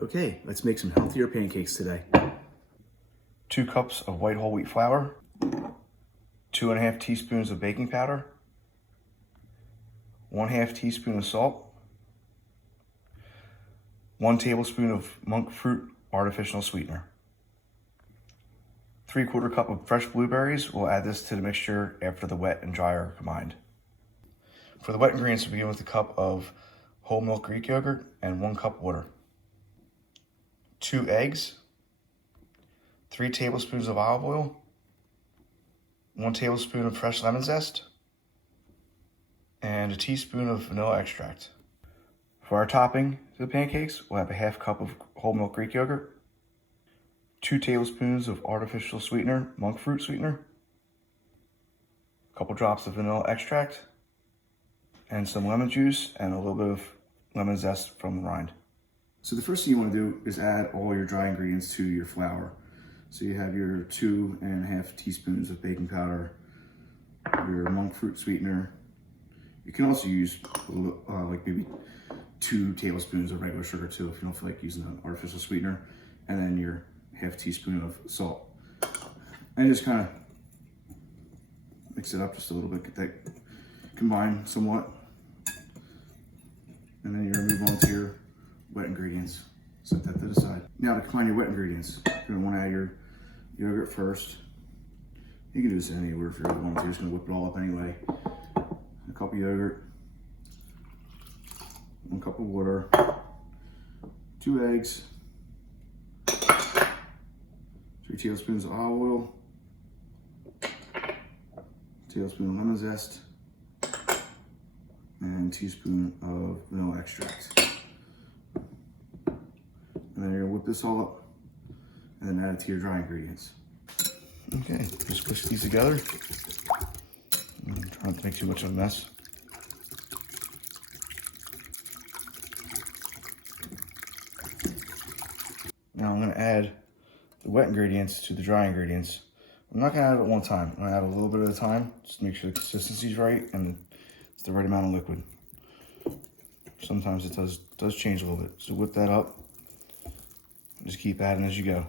Okay, let's make some healthier pancakes today. 2 cups of white whole wheat flour, 2½ teaspoons of baking powder, 1/2 teaspoon of salt, 1 tablespoon of monk fruit artificial sweetener, 3/4 cup of fresh blueberries. We'll add this to the mixture after the wet and dry are combined. For the wet ingredients, we begin with a cup of whole milk Greek yogurt and 1 cup water, 2 eggs, 3 tablespoons of olive oil, 1 tablespoon of fresh lemon zest, and a teaspoon of vanilla extract. For our topping to the pancakes, we'll have a 1/2 cup of whole milk Greek yogurt, 2 tablespoons of artificial sweetener, monk fruit sweetener, a couple drops of vanilla extract, and some lemon juice and a little bit of lemon zest from the rind. So the first thing you want to do is add all your dry ingredients to your flour. So you have your 2½ teaspoons of baking powder, your monk fruit sweetener. You can also use like maybe 2 tablespoons of regular sugar too if you don't feel like using an artificial sweetener, and then your 1/2 teaspoon of salt. And just kind of mix it up just a little bit, get that combined somewhat. And then you're gonna move on to your wet ingredients. Set that to the side. Now to combine your wet ingredients, you're gonna wanna add your yogurt first. You can do this any order if you really want to. You're just gonna whip it all up anyway. A cup of yogurt, 1 cup of water, 2 eggs, 3 tablespoons of olive oil, tablespoon of lemon zest, and a teaspoon of vanilla extract. And then you're gonna whip this all up and then add it to your dry ingredients. Okay, just push these together. I'm trying not to make too much of a mess. Now I'm gonna add the wet ingredients to the dry ingredients. I'm not gonna add it at one time. I'm gonna add a little bit at a time, just to make sure the consistency is right and it's the right amount of liquid. Sometimes it does change a little bit. So whip that up. Just keep adding as you go.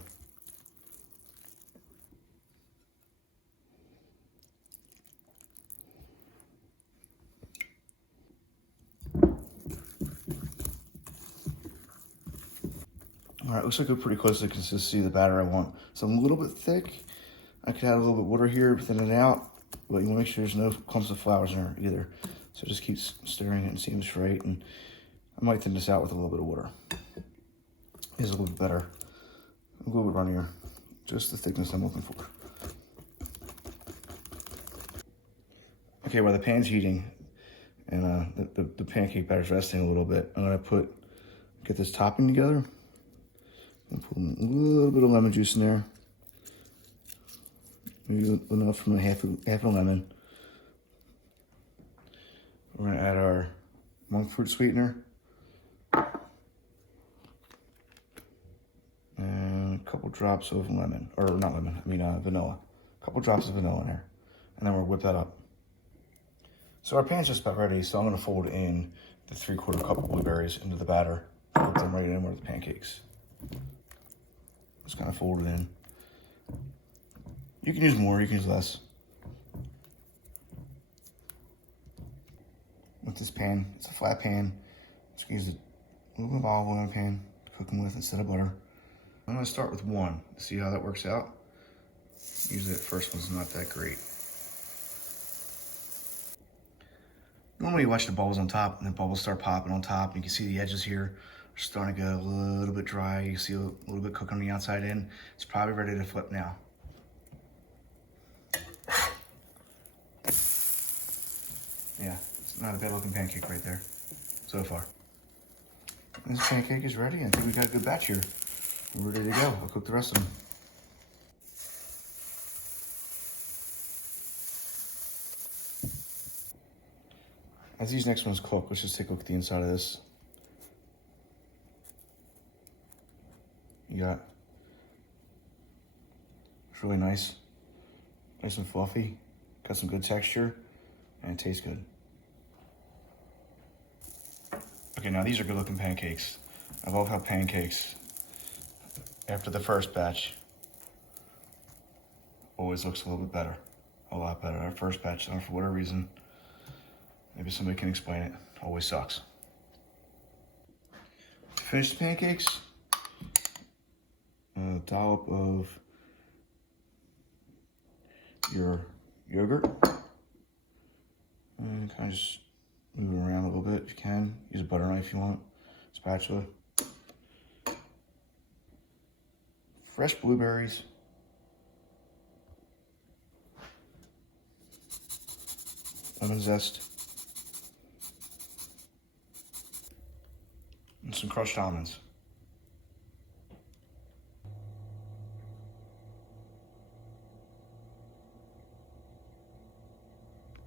All right, looks like we're pretty close to the consistency of the batter I want. So I'm a little bit thick. I could add a little bit of water here to thin it out, but you want to make sure there's no clumps of flours in there either. So just keep stirring it and seeing it's right. And I might thin this out with a little bit of water. It's a little bit better, a little bit runnier, just the thickness I'm looking for. Okay, while the pan's heating and the pancake batter's resting a little bit, I'm gonna get this topping together. And put a little bit of lemon juice in there. Maybe enough from half a lemon. We're gonna add our monk fruit sweetener. And a couple drops of lemon, or not lemon, vanilla. A couple drops of vanilla in there. And then we'll whip that up. So our pan's just about ready, so I'm gonna fold in the 3/4 cup of blueberries into the batter. Put them right in with the pancakes. Just kind of fold it in. You can use more, you can use less. With this pan, it's a flat pan. Just use a little bit of olive oil in the pan to cook them with instead of butter. I'm gonna start with 1, see how that works out. Usually the first one's not that great. Normally you watch the bubbles on top and the bubbles start popping on top. You can see the edges here are starting to get a little bit dry. You see a little bit cooking on the outside in. It's probably ready to flip now. Yeah, it's not a bad looking pancake right there so far. This pancake is ready. I think we got a good batch here. We're ready to go. I'll cook the rest of them. As these next ones cook, let's just take a look at the inside of this. It's really nice and fluffy, got some good texture, and it tastes good. Okay, now these are good looking pancakes. I love how pancakes after the first batch always looks a little bit better, a lot better. Our first batch, for whatever reason, maybe somebody can explain it, always sucks. To finish the pancakes, a dollop of your yogurt, and kind of just move it around a little bit if you can. Use a butter knife if you want, spatula. Fresh blueberries. Lemon zest. And some crushed almonds.